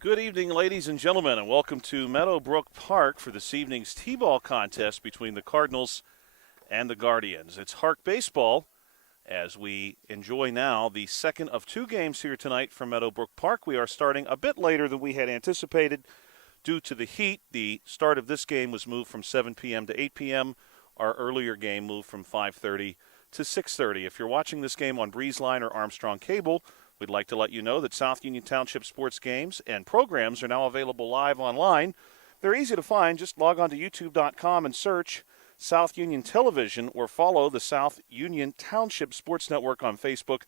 Good evening, ladies and gentlemen, and welcome to Meadowbrook Park for this evening's T-ball contest between the Cardinals and the Guardians. It's HARC baseball as we enjoy now the second of two games here tonight from Meadowbrook Park. We are starting a bit later than we had anticipated due to the heat. The start of this game was moved from 7 p.m. to 8 p.m. Our earlier game moved from 5:30 to 6:30. If you're watching this game on BreezeLine or Armstrong Cable, we'd like to let you know that South Union Township sports games and programs are now available live online. They're easy to find. Just log on to youtube.com and search South Union Television or follow the South Union Township Sports Network on Facebook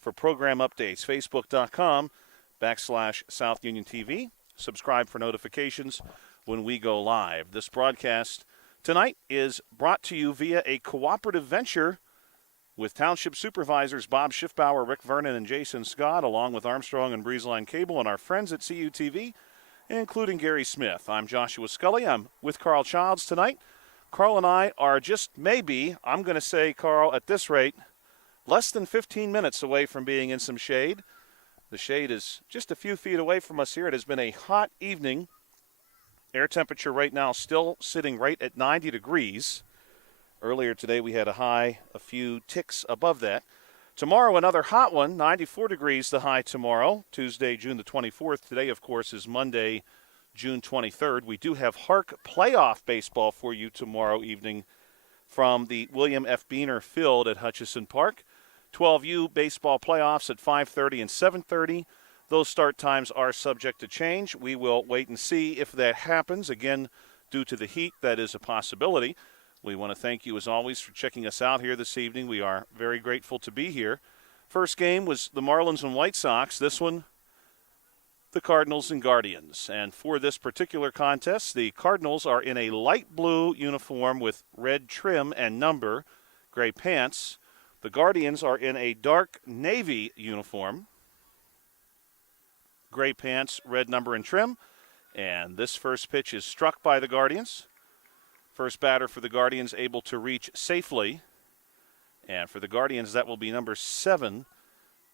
for program updates. Facebook.com/South Union TV. Subscribe for notifications when we go live. This broadcast tonight is brought to you via a cooperative venture with Township Supervisors Bob Schiffbauer, Rick Vernon, and Jason Scott, along with Armstrong and BreezeLine Cable and our friends at CUTV, including Gary Smith. I'm Joshua Scully. I'm with Carl Childs tonight. Carl and I are just maybe, I'm going to say, Carl, at this rate, less than 15 minutes away from being in some shade. The shade is just a few feet away from us here. It has been a hot evening. Air temperature right now still sitting right at 90 degrees. Earlier today, we had a high a few ticks above that. Tomorrow, another hot one, 94 degrees the high tomorrow, Tuesday, June the 24th. Today, of course, is Monday, June 23rd. We do have HARC playoff baseball for you tomorrow evening from the William F. Beener Field at Hutchison Park. 12U baseball playoffs at 5:30 and 7:30. Those start times are subject to change. We will wait and see if that happens. Again, due to the heat, that is a possibility. We want to thank you, as always, for checking us out here this evening. We are very grateful to be here. First game was the Marlins and White Sox. This one, the Cardinals and Guardians. And for this particular contest, the Cardinals are in a light blue uniform with red trim and number, gray pants. The Guardians are in a dark navy uniform, gray pants, red number and trim. And this first pitch is struck by the Guardians. First batter for the Guardians able to reach safely. And for the Guardians, that will be number 7.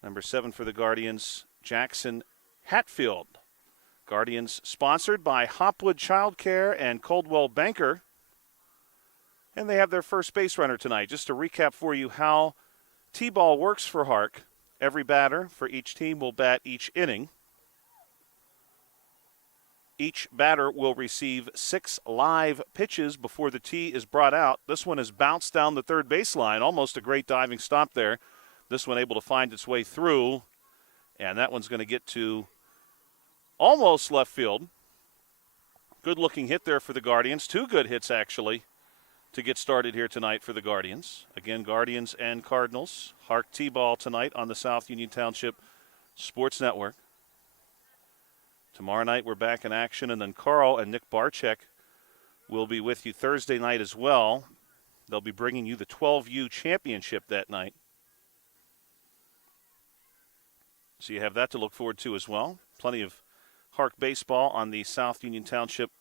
Number 7 for the Guardians, Jackson Hatfield. Guardians sponsored by Hopwood Child Care and Coldwell Banker. And they have their first base runner tonight. Just to recap for you how T-ball works for HARC. Every batter for each team will bat each inning. Each batter will receive 6 live pitches before the tee is brought out. This one is bounced down the third baseline. Almost a great diving stop there. This one able to find its way through. And that one's going to get to almost left field. Good-looking hit there for the Guardians. 2 good hits, actually, to get started here tonight for the Guardians. Again, Guardians and Cardinals. HARC T-ball tonight on the South Union Township Sports Network. Tomorrow night we're back in action, and then Carl and Nick Barczyk will be with you Thursday night as well. They'll be bringing you the 12U championship that night. So you have that to look forward to as well. Plenty of HARC baseball on the South Union Township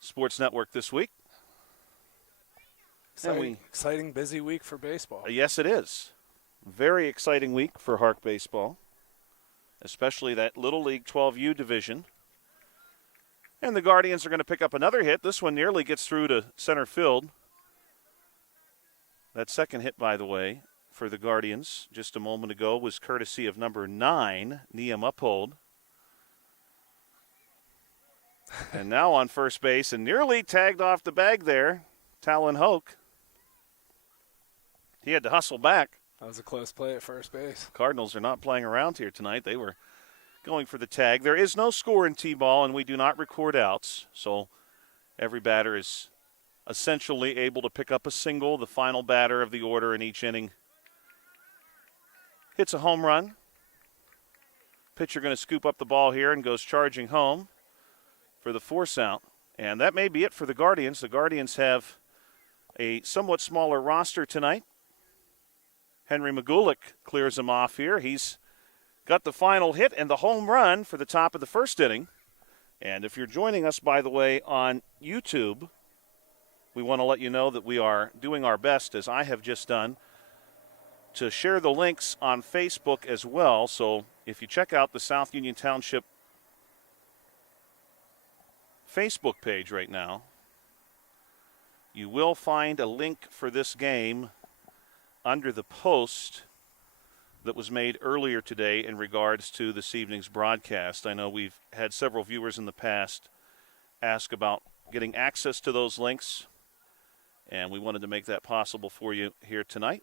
Sports Network this week. Exciting, busy week for baseball. Yes, it is. Very exciting week for HARC baseball, especially that Little League 12U division. And the Guardians are going to pick up another hit. This one nearly gets through to center field. That second hit, by the way, for the Guardians just a moment ago was courtesy of number 9, Liam Uphold. And now on first base, and nearly tagged off the bag there, Talon Hoke. He had to hustle back. That was a close play at first base. Cardinals are not playing around here tonight. They were going for the tag. There is no score in T-ball, and we do not record outs. So every batter is essentially able to pick up a single. The final batter of the order in each inning hits a home run. Pitcher going to scoop up the ball here and goes charging home for the force out. And that may be it for the Guardians. The Guardians have a somewhat smaller roster tonight. Henry Magulik clears him off here. He's got the final hit and the home run for the top of the first inning. And if you're joining us, by the way, on YouTube, we want to let you know that we are doing our best, as I have just done, to share the links on Facebook as well. So if you check out the South Union Township Facebook page right now, you will find a link for this game under the post that was made earlier today in regards to this evening's broadcast. I know we've had several viewers in the past ask about getting access to those links, and we wanted to make that possible for you here tonight.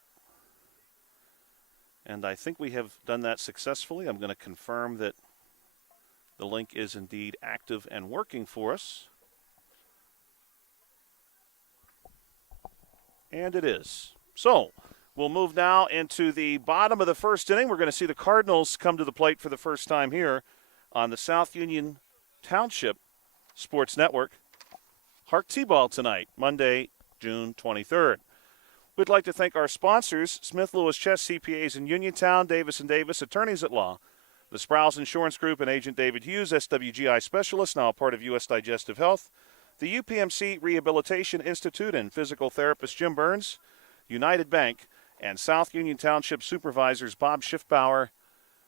And I think we have done that successfully. I'm going to confirm that the link is indeed active and working for us. And it is. So we'll move now into the bottom of the first inning. We're going to see the Cardinals come to the plate for the first time here on the South Union Township Sports Network. HARC T-ball tonight, Monday, June 23rd. We'd like to thank our sponsors, Smith Lewis Chess CPAs in Uniontown, Davis & Davis Attorneys at Law, the Sprouse Insurance Group and Agent David Hughes, SWGI Specialist, now a part of U.S. Digestive Health, the UPMC Rehabilitation Institute and physical therapist Jim Burns, United Bank, and South Union Township Supervisors Bob Schiffbauer,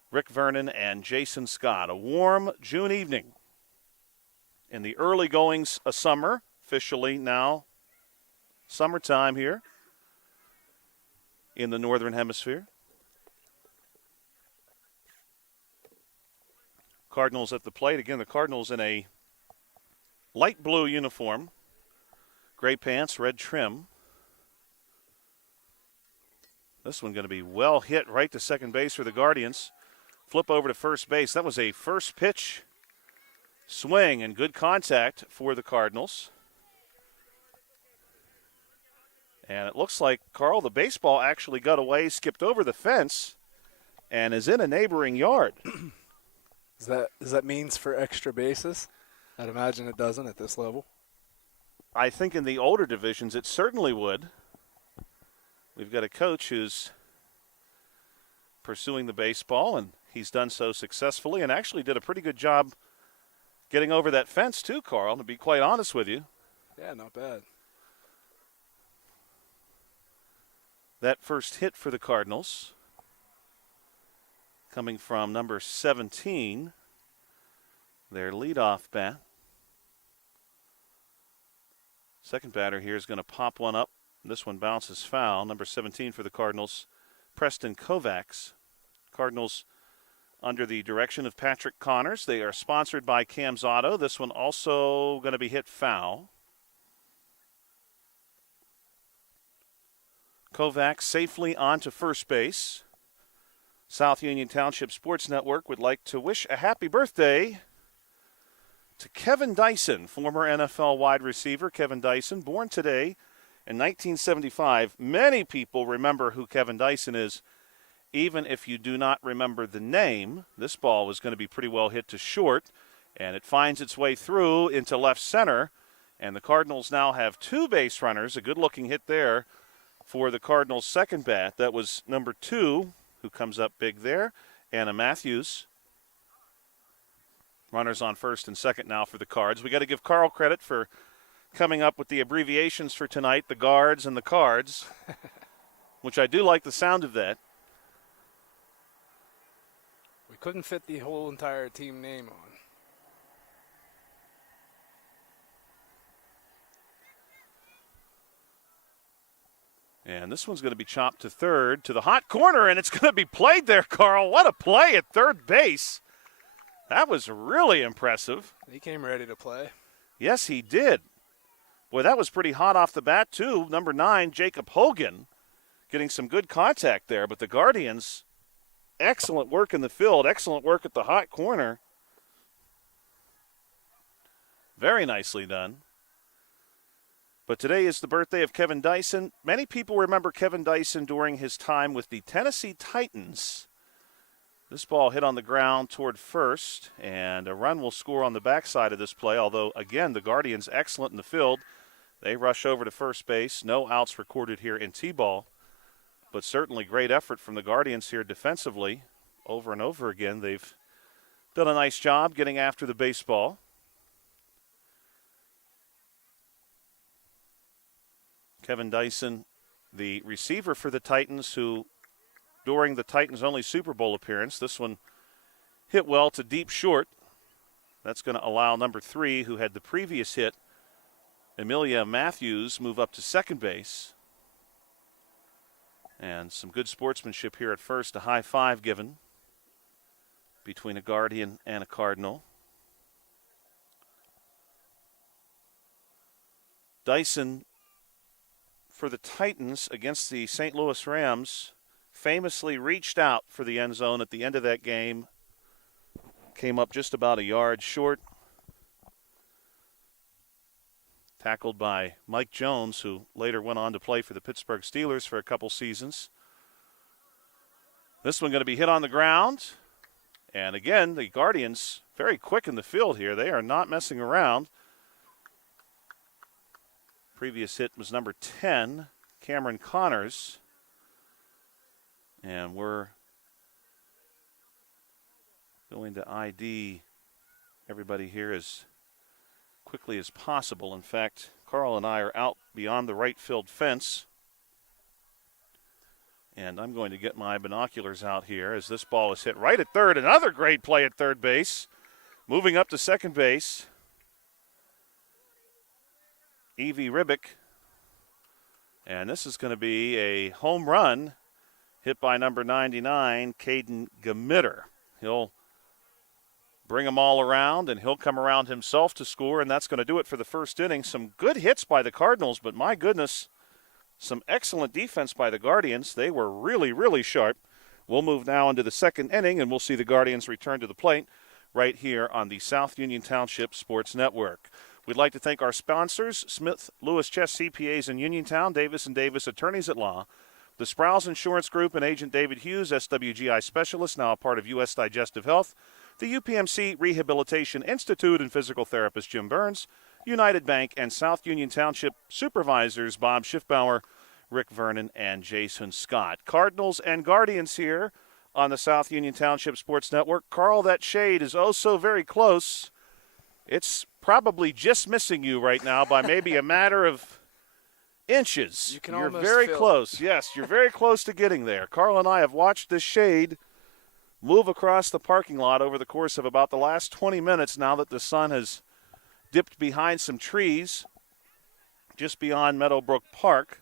Rick Vernon, and Jason Scott. A warm June evening in the early goings of summer, officially now summertime here in the Northern Hemisphere. Cardinals at the plate. Again, the Cardinals in a light blue uniform, gray pants, red trim. This one going to be well hit right to second base for the Guardians. Flip over to first base. That was a first pitch swing and good contact for the Cardinals. And it looks like, Carl, the baseball actually got away, skipped over the fence, and is in a neighboring yard. Does that means for extra bases? I'd imagine it doesn't at this level. I think in the older divisions it certainly would. We've got a coach who's pursuing the baseball, and he's done so successfully and actually did a pretty good job getting over that fence too, Carl, to be quite honest with you. Yeah, not bad. That first hit for the Cardinals coming from number 17, their leadoff bat. Second batter here is going to pop one up. This one bounces foul. Number 17 for the Cardinals, Preston Kovacs. Cardinals under the direction of Patrick Connors. They are sponsored by Cam's Auto. This one also going to be hit foul. Kovacs safely onto first base. South Union Township Sports Network would like to wish a happy birthday to Kevin Dyson, former NFL wide receiver. Kevin Dyson, born today in 1975. Many people remember who Kevin Dyson is, even if you do not remember the name. This ball was going to be pretty well hit to short, and it finds its way through into left center. And the Cardinals now have two base runners. A good-looking hit there for the Cardinals' second bat. That was number 2, who comes up big there, Anna Matthews. Runners on first and second now for the Cards. We got to give Carl credit for coming up with the abbreviations for tonight, the Guards and the Cards, which I do like the sound of that. We couldn't fit the whole entire team name on. And this one's going to be chopped to third, to the hot corner, and it's going to be played there, Carl. What a play at third base. That was really impressive. He came ready to play. Yes, he did. Boy, that was pretty hot off the bat, too. Number 9, Jacob Hogan, getting some good contact there. But the Guardians, excellent work in the field, excellent work at the hot corner. Very nicely done. But today is the birthday of Kevin Dyson. Many people remember Kevin Dyson during his time with the Tennessee Titans. This ball hit on the ground toward first, and a run will score on the backside of this play, although, again, the Guardians excellent in the field. They rush over to first base. No outs recorded here in T-ball, but certainly great effort from the Guardians here defensively. Over and over again, they've done a nice job getting after the baseball. Kevin Dyson, the receiver for the Titans, who during the Titans' only Super Bowl appearance, this one hit well to deep short. That's going to allow number 3, who had the previous hit, Amelia Matthews, move up to second base. And some good sportsmanship here at first. A high five given between a Guardian and a Cardinal. Dyson, for the Titans against the St. Louis Rams, famously reached out for the end zone at the end of that game. Came up just about a yard short. Tackled by Mike Jones, who later went on to play for the Pittsburgh Steelers for a couple seasons. This one going to be hit on the ground. And again, the Guardians very quick in the field here. They are not messing around. Previous hit was number 10, Cameron Connors. And we're going to ID everybody here as quickly as possible. In fact, Carl and I are out beyond the right field fence. And I'm going to get my binoculars out here as this ball is hit right at third. Another great play at third base. Moving up to second base, Evie Ribick. And this is going to be a home run hit by number 99, Caden Gamitter. He'll bring them all around, and he'll come around himself to score, and that's going to do it for the first inning. Some good hits by the Cardinals, but my goodness, some excellent defense by the Guardians. They were really, really sharp. We'll move now into the second inning, and we'll see the Guardians return to the plate right here on the South Union Township Sports Network. We'd like to thank our sponsors, Smith Lewis Chess CPAs in Uniontown, Davis & Davis Attorneys at Law, the Sprouse Insurance Group and Agent David Hughes, SWGI Specialist, now a part of U.S. Digestive Health, the UPMC Rehabilitation Institute and physical therapist Jim Burns, United Bank, and South Union Township supervisors Bob Schiffbauer, Rick Vernon, and Jason Scott. Cardinals and Guardians here on the South Union Township Sports Network. Carl, that shade is oh so very close. It's probably just missing you right now by maybe a matter of inches. You're very close. Yes, you're very close to getting there. Carl and I have watched this shade move across the parking lot over the course of about the last 20 minutes now that the sun has dipped behind some trees just beyond Meadowbrook Park.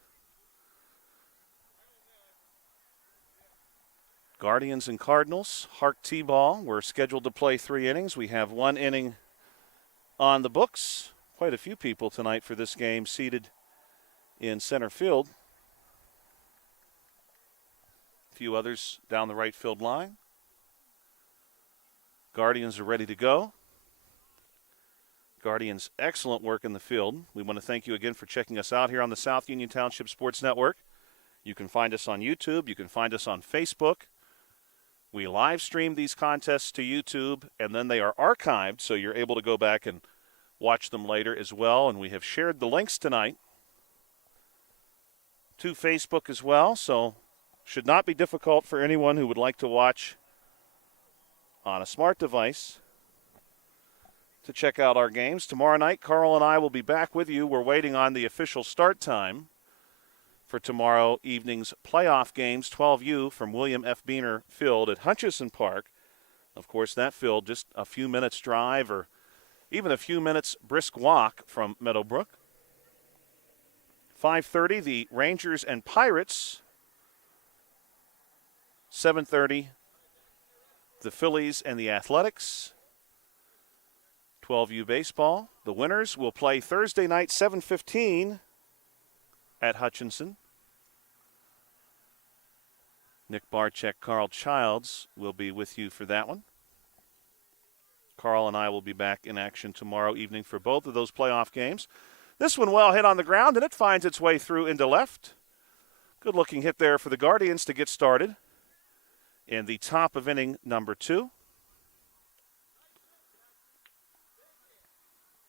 Guardians and Cardinals, HARC T-ball. We're scheduled to play 3 innings. We have 1 inning on the books. Quite a few people tonight for this game seated in center field. A few others down the right field line. Guardians are ready to go. Guardians, excellent work in the field. We want to thank you again for checking us out here on the South Union Township Sports Network. You can find us on YouTube. You can find us on Facebook. We live stream these contests to YouTube, and then they are archived, so you're able to go back and watch them later as well. And we have shared the links tonight to Facebook as well, so should not be difficult for anyone who would like to watch on a smart device to check out our games. Tomorrow night, Carl and I will be back with you. We're waiting on the official start time for tomorrow evening's playoff games, 12U from William F. Beener Field at Hutchison Park. Of course, that field just a few minutes drive or even a few minutes brisk walk from Meadowbrook. 5:30, the Rangers and Pirates. 7:30, the Phillies and the Athletics. 12U baseball. The winners will play Thursday night, 7:15 at Hutchinson. Nick Barczyk, Carl Childs will be with you for that one. Carl and I will be back in action tomorrow evening for both of those playoff games. This one well hit on the ground, and it finds its way through into left. Good-looking hit there for the Guardians to get started in the top of inning number 2.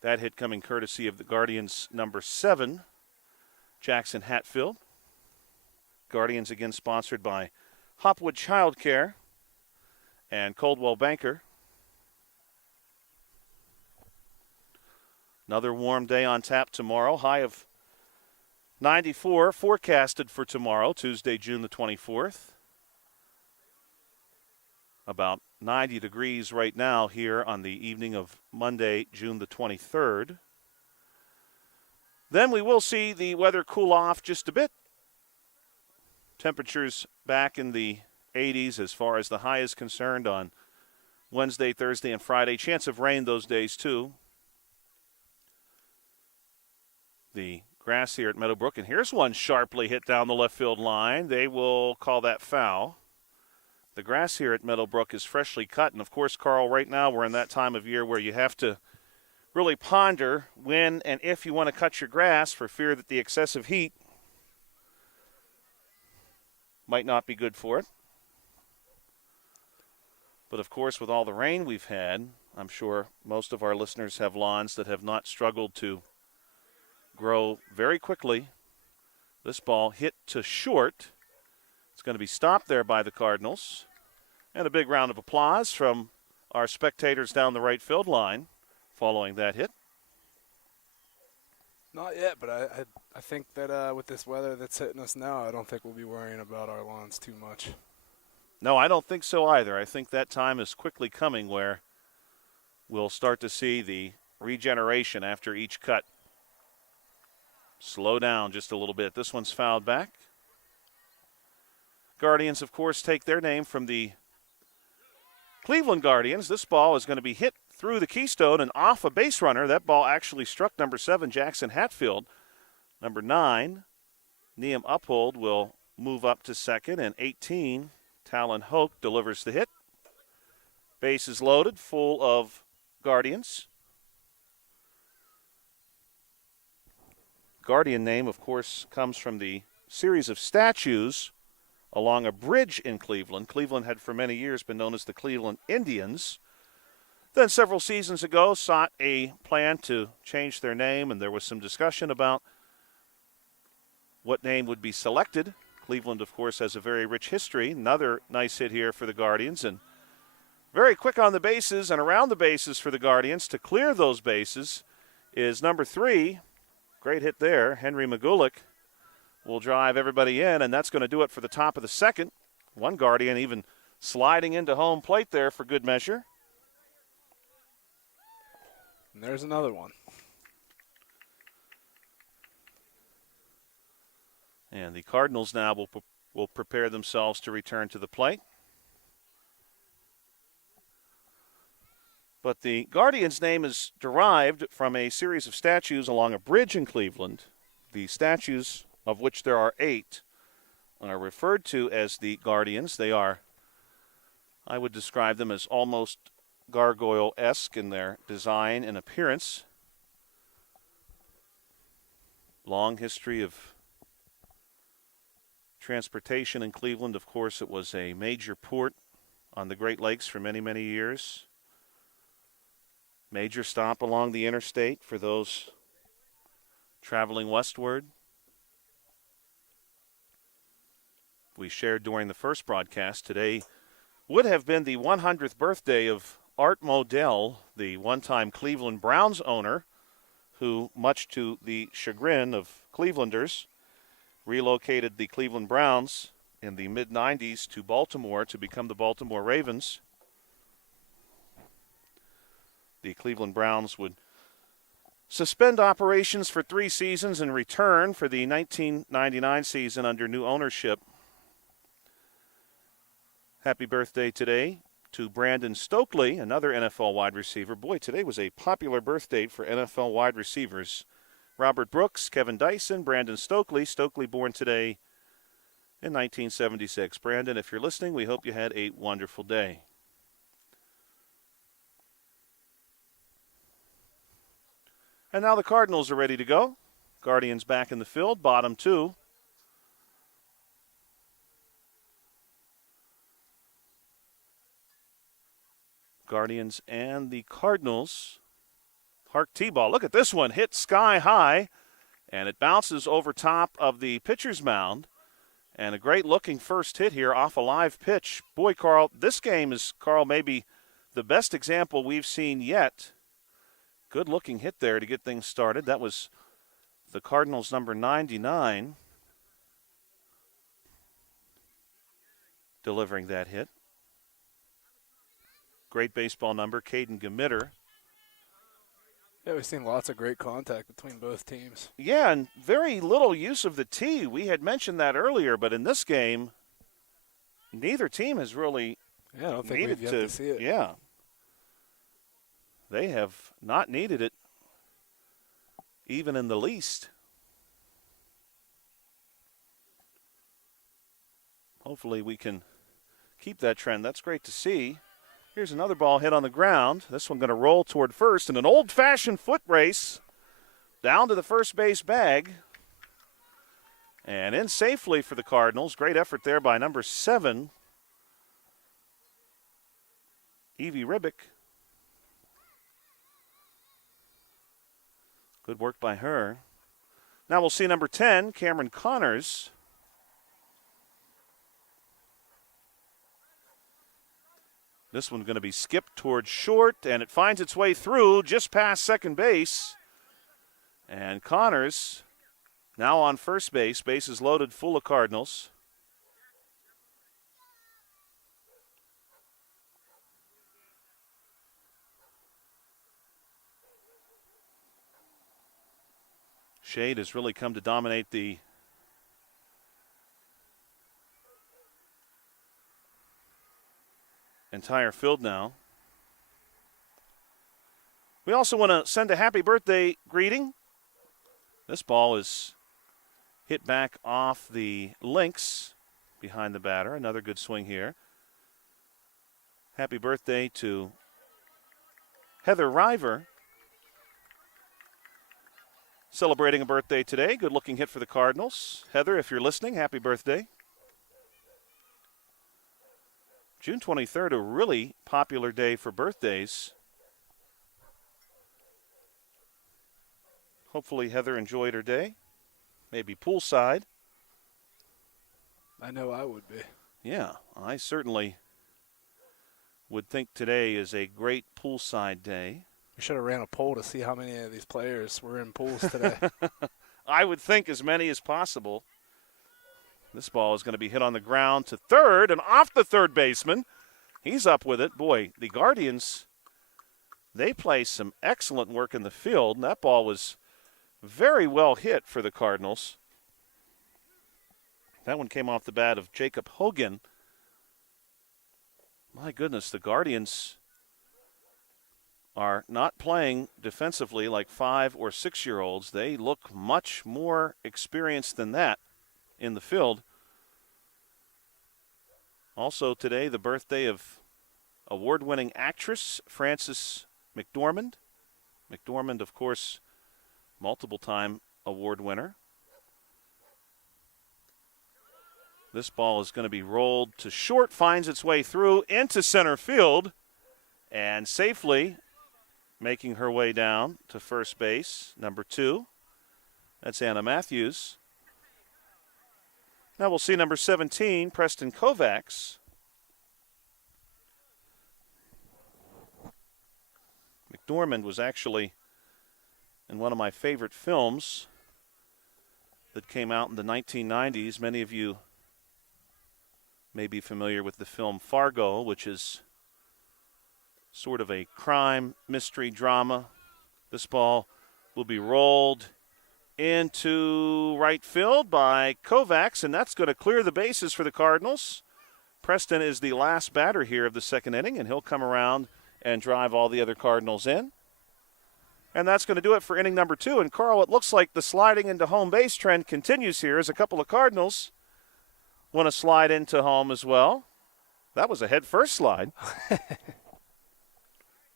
That hit coming courtesy of the Guardians' number 7, Jackson Hatfield. Guardians again sponsored by Hopwood Child Care and Coldwell Banker. Another warm day on tap tomorrow. High of 94 forecasted for tomorrow, Tuesday, June the 24th. About 90 degrees right now here on the evening of Monday, June the 23rd. Then we will see the weather cool off just a bit. Temperatures back in the 80s as far as the high is concerned on Wednesday, Thursday, and Friday. Chance of rain those days, too. The grass here at Meadowbrook, and here's one sharply hit down the left field line. They will call that foul. The grass here at Meadowbrook is freshly cut, and of course, Carl, right now we're in that time of year where you have to really ponder when and if you want to cut your grass for fear that the excessive heat might not be good for it. But of course, with all the rain we've had, I'm sure most of our listeners have lawns that have not struggled to grow very quickly. This ball hit to short. It's going to be stopped there by the Cardinals. And a big round of applause from our spectators down the right field line following that hit. Not yet, but I think that with this weather that's hitting us now, I don't think we'll be worrying about our lawns too much. No, I don't think so either. I think that time is quickly coming where we'll start to see the regeneration after each cut slow down just a little bit. This one's fouled back. Guardians, of course, take their name from the Cleveland Guardians. This ball is going to be hit through the keystone and off a base runner. That ball actually struck number 7, Jackson Hatfield. Number 9, Liam Uphold, will move up to second, and 18, Talon Hoke, delivers the hit. Bases loaded, full of Guardians. Guardian name, of course, comes from the series of statues along a bridge in Cleveland. Cleveland had for many years been known as the Cleveland Indians. Then several seasons ago sought a plan to change their name, and there was some discussion about what name would be selected. Cleveland, of course, has a very rich history. Another nice hit here for the Guardians, and very quick on the bases and around the bases for the Guardians to clear those bases is number 3. Great hit there. Henry Magulik will drive everybody in, and that's going to do it for the top of the second. One Guardian even sliding into home plate there for good measure. And there's another one. And the Cardinals now will prepare themselves to return to the plate. But the Guardians' name is derived from a series of statues along a bridge in Cleveland. The statues, of which there are 8, are referred to as the Guardians. They are, I would describe them as almost gargoyle-esque in their design and appearance. Long history of transportation in Cleveland. Of course, it was a major port on the Great Lakes for many, many years. Major stop along the interstate for those traveling westward. We shared during the first broadcast today would have been the 100th birthday of Art Modell, the one-time Cleveland Browns owner, who, much to the chagrin of Clevelanders, relocated the Cleveland Browns in the mid-90s to Baltimore to become the Baltimore Ravens. The Cleveland Browns would suspend operations for 3 seasons and return for the 1999 season under new ownership. Happy birthday today to Brandon Stokely, another NFL wide receiver. Boy, today was a popular birth date for NFL wide receivers. Robert Brooks, Kevin Dyson, Brandon Stokely. Stokely born today in 1976. Brandon, if you're listening, we hope you had a wonderful day. And now the Cardinals are ready to go. Guardians back in the field, bottom 2. Guardians and the Cardinals. HARC T-ball. Look at this one. Hit sky high, and it bounces over top of the pitcher's mound. And a great-looking first hit here off a live pitch. Boy, Carl, this game is, maybe the best example we've seen yet. Good-looking hit there to get things started. That was the Cardinals' number 99 delivering that hit. great baseball number, Caden Gamitter. Yeah, we've seen lots of great contact between both teams. Yeah, and very little use of the tee. We had mentioned that earlier, but in this game, neither team has really Yeah, I don't think needed we've yet to see it. Yeah. They have not needed it, even in the least. Hopefully we can keep that trend. That's great to see. Here's another ball hit on the ground. This one going to roll toward first in an old-fashioned foot race down to the first base bag. And in safely for the Cardinals. Great effort there by number 7, Evie Ribick. Good work by her. Now we'll see number 10, Cameron Connors. This one's going to be skipped towards short, and it finds its way through just past second base. And Connors now on first base. Bases loaded, full of Cardinals. Shade has really come to dominate the entire field now. We also want to send a happy birthday greeting. This ball is hit back off the links behind the batter. Another good swing here. Happy birthday to Heather River. Celebrating a birthday today. Good looking hit for the Cardinals. Heather, if you're listening, happy birthday. June 23rd, a really popular day for birthdays. Hopefully Heather enjoyed her day. Maybe poolside. I know I would be. Yeah, I certainly would think today is a great poolside day. We should have ran a poll to see how many of these players were in pools today. I would think as many as possible. This ball is going to be hit on the ground to third and off the third baseman. He's up with it. Boy, the Guardians, they play some excellent work in the field, and that ball was very well hit for the Cardinals. That one came off the bat of Jacob Hogan. My goodness, the Guardians are not playing defensively like 5 or 6-year-olds. They look much more experienced than that in the field. Also today, the birthday of award-winning actress Frances McDormand. McDormand, of course, multiple-time award winner. This ball is going to be rolled to short, finds its way through into center field, and safely making her way down to first base, number 2. That's Anna Matthews. Now we'll see number 17, Preston Kovacs. McDormand was actually in one of my favorite films that came out in the 1990s. Many of you may be familiar with the film Fargo, which is sort of a crime mystery drama. This ball will be rolled into right field by Kovacs, and that's going to clear the bases for the Cardinals. Preston is the last batter here of the second inning, and he'll come around and drive all the other Cardinals in. And that's going to do it for inning number 2. And, Carl, it looks like the sliding into home base trend continues here as a couple of Cardinals want to slide into home as well. That was a head-first slide.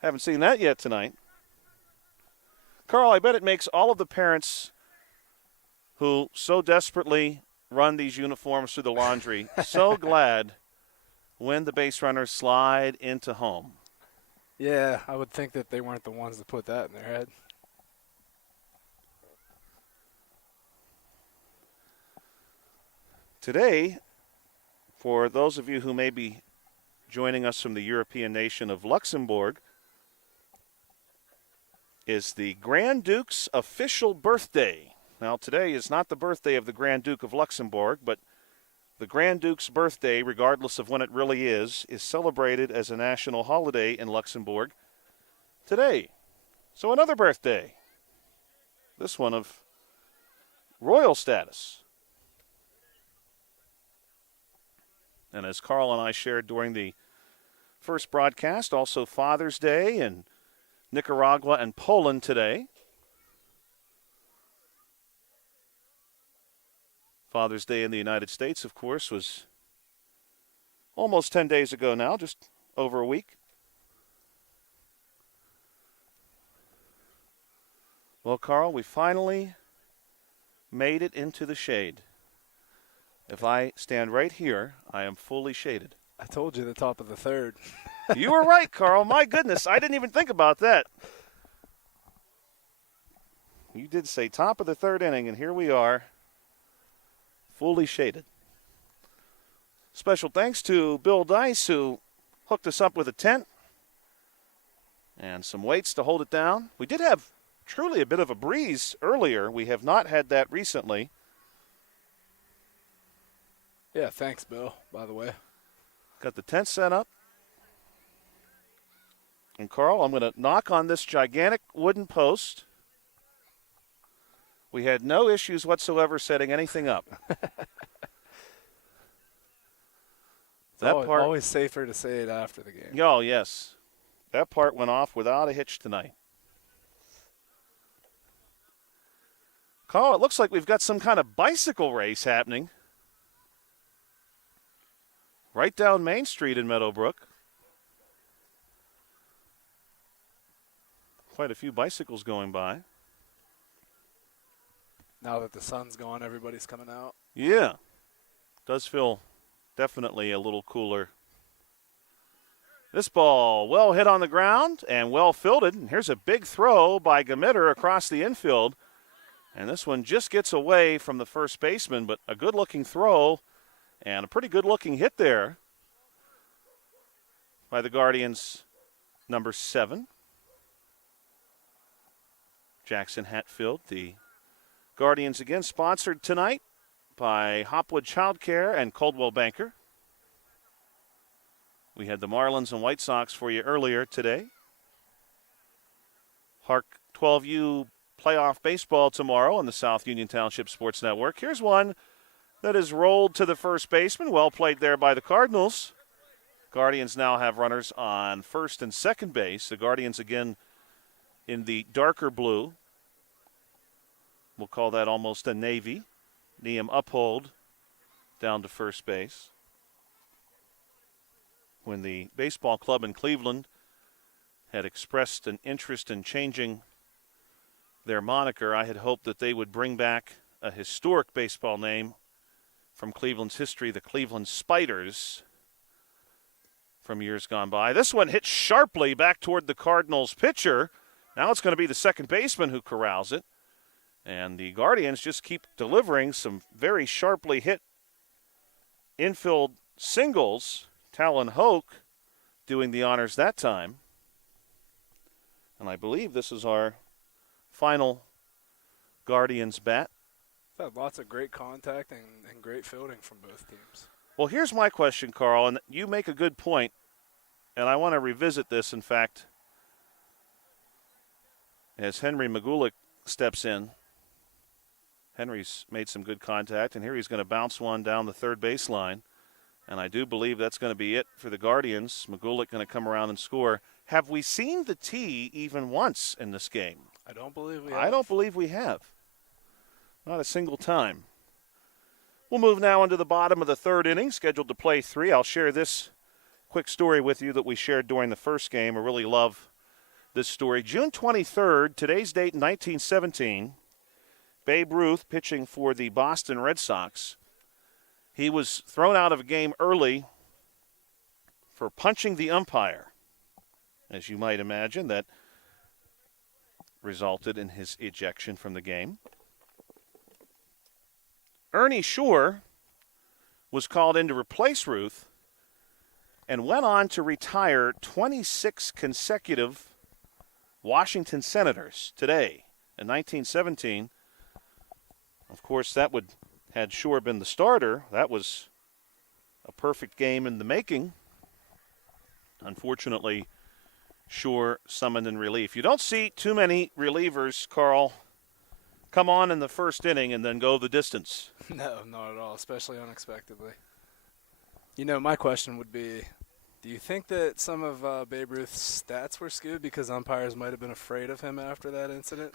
Haven't seen that yet tonight. Carl, I bet it makes all of the parents who so desperately run these uniforms through the laundry so glad when the base runners slide into home. Yeah, I would think that they weren't the ones to put that in their head. Today, for those of you who may be joining us from the European nation of Luxembourg, is the Grand Duke's official birthday. Now, today is not the birthday of the Grand Duke of Luxembourg, but the Grand Duke's birthday, regardless of when it really is celebrated as a national holiday in Luxembourg today. So another birthday, this one of royal status. And as Carl and I shared during the first broadcast, also Father's Day in Nicaragua and Poland today. Father's Day in the United States, of course, was almost 10 days ago now, just over a week. Well, Carl, we finally made it into the shade. If I stand right here, I am fully shaded. I told you the top of the third. You were right, Carl. My goodness, I didn't even think about that. You did say top of the third inning, and here we are, fully shaded. Special thanks to Bill Dice, who hooked us up with a tent and some weights to hold it down. We did have truly a bit of a breeze earlier. We have not had that recently. Yeah, thanks, Bill, by the way. Got the tent set up. And, Carl, I'm going to knock on this gigantic wooden post. We had no issues whatsoever setting anything up. Always safer to say it after the game. Oh, yes. That part went off without a hitch tonight. Carl, it looks like we've got some kind of bicycle race happening right down Main Street in Meadowbrook. Quite a few bicycles going by. Now that the sun's gone, everybody's coming out. Yeah. Does feel definitely a little cooler. This ball well hit on the ground and well fielded. And here's a big throw by Gamitter across the infield. And this one just gets away from the first baseman, but a good-looking throw and a pretty good-looking hit there by the Guardians' number 7. Jackson Hatfield. The Guardians again sponsored tonight by Hopwood Childcare and Coldwell Banker. We had the Marlins and White Sox for you earlier today. HARC 12U playoff baseball tomorrow on the South Union Township Sports Network. Here's one that is rolled to the first baseman. Well played there by the Cardinals. Guardians now have runners on first and second base. The Guardians again in the darker blue. We'll call that almost a navy. Liam Uphold down to first base. When the baseball club in Cleveland had expressed an interest in changing their moniker, I had hoped that they would bring back a historic baseball name from Cleveland's history, the Cleveland Spiders, from years gone by. This one hit sharply back toward the Cardinals pitcher. Now it's going to be the second baseman who corrals it. And the Guardians just keep delivering some very sharply hit infield singles. Talon Hoke doing the honors that time. And I believe this is our final Guardians bat. We've had lots of great contact and great fielding from both teams. Well, here's my question, Carl, and you make a good point, and I want to revisit this, in fact, as Henry Magulik steps in. Henry's made some good contact, and here he's going to bounce one down the third baseline, and I do believe that's going to be it for the Guardians. Magulik going to come around and score. Have we seen the tee even once in this game? I don't believe we have. I don't believe we have. Not a single time. We'll move now into the bottom of the third inning, scheduled to play 3. I'll share this quick story with you that we shared during the first game. I really love this story. June 23rd, today's date in 1917, Babe Ruth pitching for the Boston Red Sox. He was thrown out of a game early for punching the umpire. As you might imagine, that resulted in his ejection from the game. Ernie Shore was called in to replace Ruth and went on to retire 26 consecutive Washington Senators today. In 1917, of course, that would, had Shore been the starter, that was a perfect game in the making. Unfortunately, Shore summoned in relief. You don't see too many relievers, Carl, come on in the first inning and then go the distance. No, not at all, especially unexpectedly. You know, my question would be, do you think that some of Babe Ruth's stats were skewed because umpires might have been afraid of him after that incident?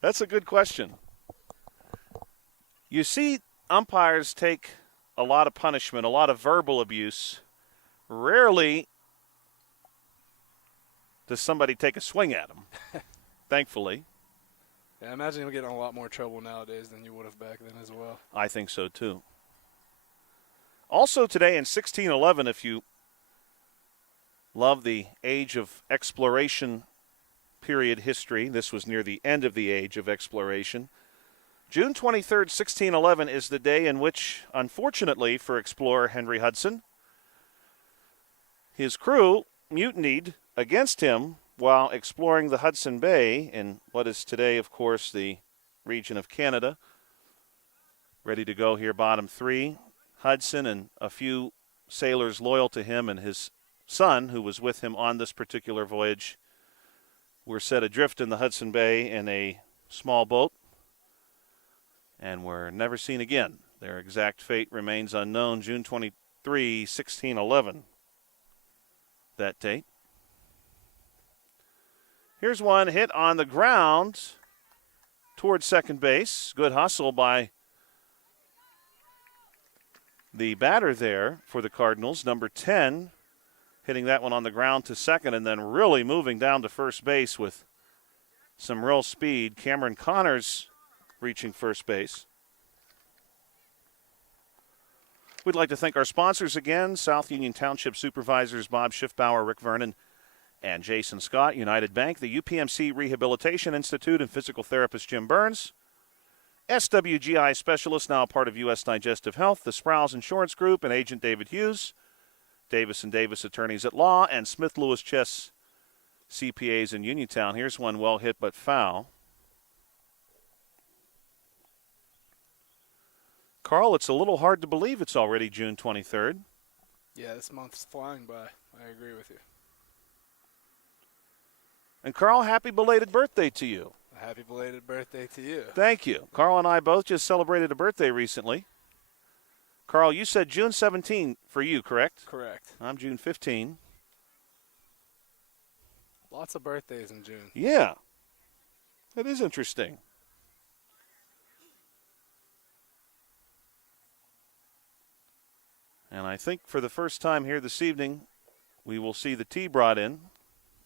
That's a good question. You see umpires take a lot of punishment, a lot of verbal abuse. Rarely does somebody take a swing at him, thankfully. Yeah, I imagine he'll get in a lot more trouble nowadays than you would have back then as well. I think so, too. Also today in 1611, if you love the age of exploration period history, this was near the end of the age of exploration. June 23rd, 1611 is the day in which, unfortunately for explorer Henry Hudson, his crew mutinied against him while exploring the Hudson Bay in what is today, of course, the region of Canada. Ready to go here, bottom three. Hudson and a few sailors loyal to him and his son, who was with him on this particular voyage, were set adrift in the Hudson Bay in a small boat and were never seen again. Their exact fate remains unknown. June 23, 1611, that date. Here's one hit on the ground towards second base. Good hustle by the batter there for the Cardinals, number 10, hitting that one on the ground to second and then really moving down to first base with some real speed. Cameron Connors reaching first base. We'd like to thank our sponsors again, South Union Township Supervisors Bob Schiffbauer, Rick Vernon, and Jason Scott, United Bank, the UPMC Rehabilitation Institute, and physical therapist Jim Burns, SWGI Specialist, now part of U.S. Digestive Health, the Sprouse Insurance Group, and Agent David Hughes, Davis & Davis Attorneys at Law, and Smith Lewis Chess CPAs in Uniontown. Here's one well hit but foul. Carl, it's a little hard to believe it's already June 23rd. Yeah, this month's flying by. I agree with you. And Carl, happy belated birthday to you. Happy belated birthday to you. Thank you. Carl and I both just celebrated a birthday recently. Carl, you said June 17 for you, correct? Correct. I'm June 15. Lots of birthdays in June. Yeah. That is interesting. And I think for the first time here this evening, we will see the tee brought in.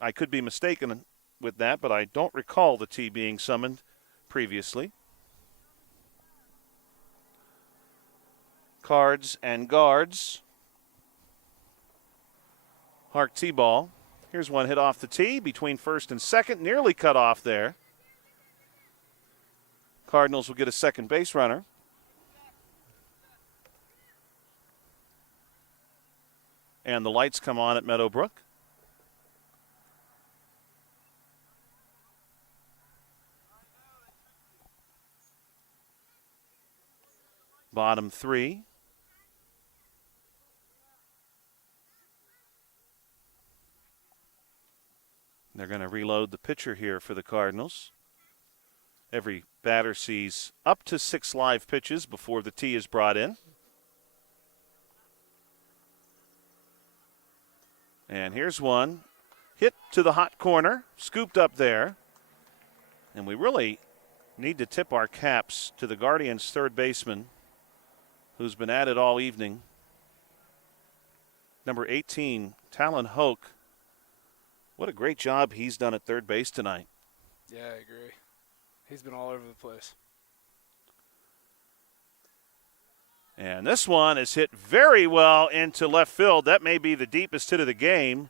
I could be mistaken with that, but I don't recall the tee being summoned previously. Cards and guards. HARC tee ball. Here's one hit off the tee between first and second, nearly cut off there. Cardinals will get a second base runner. And the lights come on at Meadowbrook. Bottom three. They're going to reload the pitcher here for the Cardinals. Every batter sees up to 6 live pitches before the tee is brought in. And here's one hit to the hot corner, scooped up there. And we really need to tip our caps to the Guardians' third baseman, who's been at it all evening. Number 18, Talon Hoke. What a great job he's done at third base tonight. Yeah, I agree. He's been all over the place. And this one is hit very well into left field. That may be the deepest hit of the game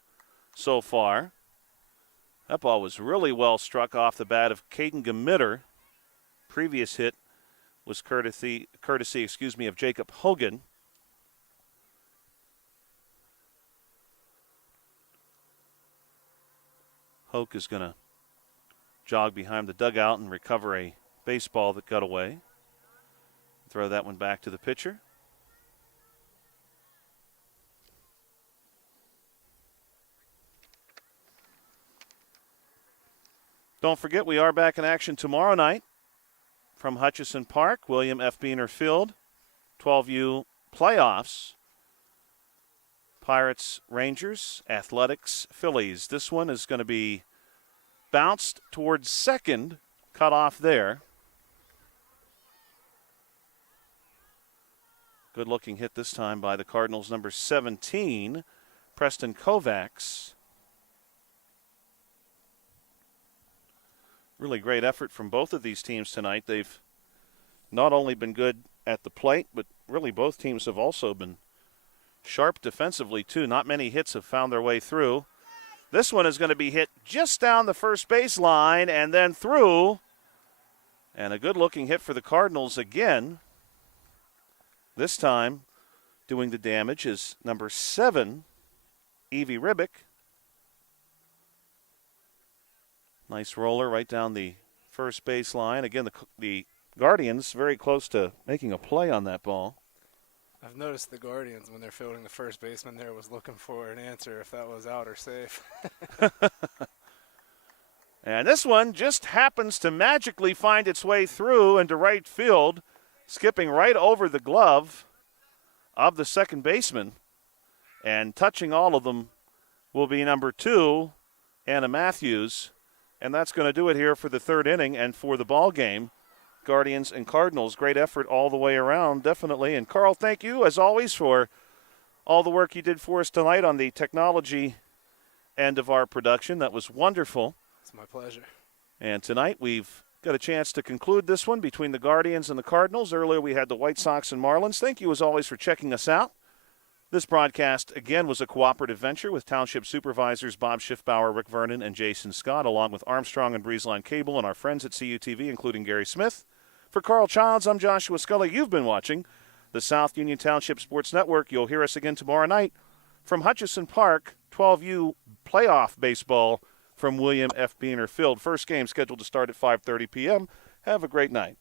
so far. That ball was really well struck off the bat of Caden Gamitter. Previous hit was courtesy of Jacob Hogan. Hoke is going to jog behind the dugout and recover a baseball that got away. Throw that one back to the pitcher. Don't forget, we are back in action tomorrow night from Hutchison Park, William F. Beaner Field, 12U playoffs. Pirates, Rangers, Athletics, Phillies. This one is going to be bounced towards second, cut off there. Good-looking hit this time by the Cardinals, number 17, Preston Kovacs. Really great effort from both of these teams tonight. They've not only been good at the plate, but really both teams have also been sharp defensively, too. Not many hits have found their way through. This one is going to be hit just down the first base line and then through. And a good-looking hit for the Cardinals again. This time, doing the damage is number 7, Evie Ribick. Nice roller right down the first base line. Again, the Guardians very close to making a play on that ball. I've noticed the Guardians, when they're fielding the first baseman there, was looking for an answer if that was out or safe. And this one just happens to magically find its way through into right field, skipping right over the glove of the second baseman. And touching all of them will be number 2, Anna Matthews. And that's going to do it here for the third inning and for the ball game. Guardians and Cardinals, great effort all the way around, definitely. And Carl, thank you, as always, for all the work you did for us tonight on the technology end of our production. That was wonderful. It's my pleasure. And tonight we've got a chance to conclude this one between the Guardians and the Cardinals. Earlier we had the White Sox and Marlins. Thank you, as always, for checking us out. This broadcast, again, was a cooperative venture with Township Supervisors Bob Schiffbauer, Rick Vernon, and Jason Scott, along with Armstrong and Breezeline Cable and our friends at CUTV, including Gary Smith. For Carl Childs, I'm Joshua Scully. You've been watching the South Union Township Sports Network. You'll hear us again tomorrow night from Hutchison Park, 12U playoff baseball from William F. Beaner Field. First game scheduled to start at 5:30 p.m. Have a great night.